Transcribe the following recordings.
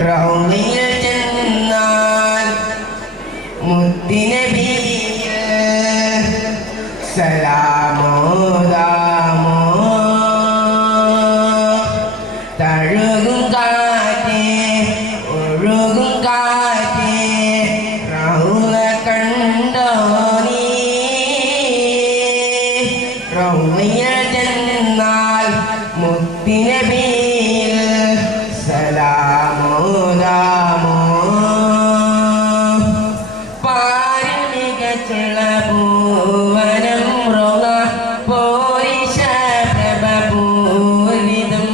റൗളിയിൽ ചെന്നാൽ മുത്തിനബിയെ സലാമോദാമോ തഴുകും കാറ്റേ ഒഴുകും കാറ്റേ റൗള കണ്ടോ നീ റൗളിയിൽ ചെന്നാൽ മുത്തിനബിയിൽ സലാമോദാമോ പാരിൽ മികച്ചുള്ള പൂവനം റൗള പോരിശ പ്രഭ പൂരിതം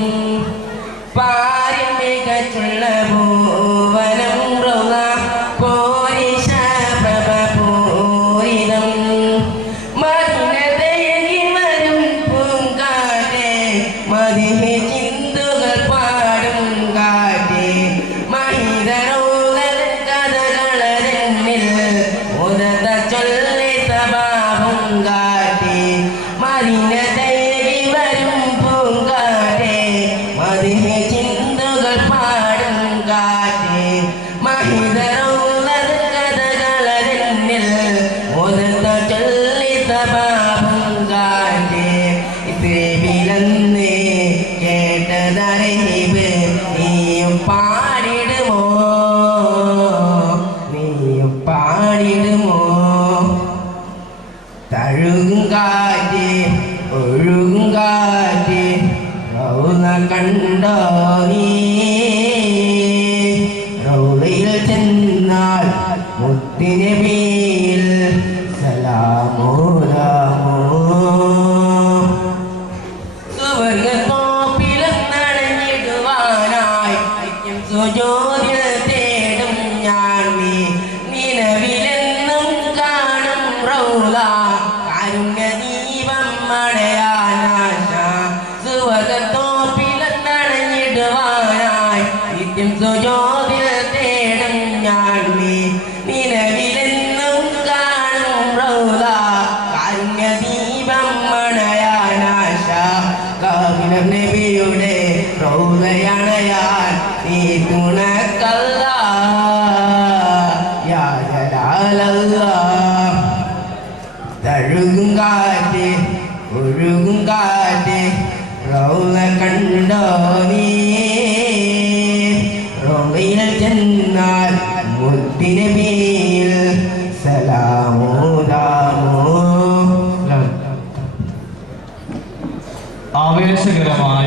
പാരിൽ മികച്ചുള്ള പൂവനം റൗള പോരിശ പ്രഭ പൂരിതം മദീനതയിൽ വരും പൂങ്കാറ്റേ മദീന ചിന്തുകൾ പാടും കാറ്റേ മഹിതറൗളൽ കഥകളെന്നിൽ ഉദത ചൊല്ലി സഭാവും കാറ്റേ മദീനതയിൽ വരും പൂങ്കാറ്റേ മദീന ചിന്തുകൾ പാടും കാറ്റേ മഹിതറൗളൽ കഥകളെന്നിൽ ഉദത ചൊല്ലി സഭാവും കാറ്റേ ഇത്രേവിലന്ന് കേട്ടതറിവ് നീയും പാടിടുമോ നീയും പാടിടുമോ തഴുകും കാറ്റ് ഒഴുകും കാറ്റ് റൗള കണ്ടോ നീ റൗളയിൽ ചെന്നാൽ മുത്തിനബിയിൽ സലാമോദാമോ സുവർഗത്തോപ്പിലെന്നടഞ്ഞിടുവാനായി നിത്യം സുജൂദിൽ തേടും ഞാൻ നീ നിലവിലെന്നും കാണും റൗള കാരുണ്യദീപം അടയാനാശ സുവർഗത്തോപ്പിലെന്നടഞ്ഞിടുവാനായി നിത്യം സുജൂദിൽ തേടും ഞാൻ നീ നിലവിലെന്നും കാണും റൗള കാരുണ്യദീപം അടയാനാശ കാമിലം നബിയുടെ റൗളയണയാൻ നീ തുണക്കല്ല യാ ജലാലല്ലാഹ് തഴുകും കാറ്റ് ഒഴുകും കാറ്റ് റൗള കണ്ടോ നീ റൗളയിൽ ചെന്നാൽ മുത്തിനബിയിൽ സലാമോദാമോ ആവേശകരമായ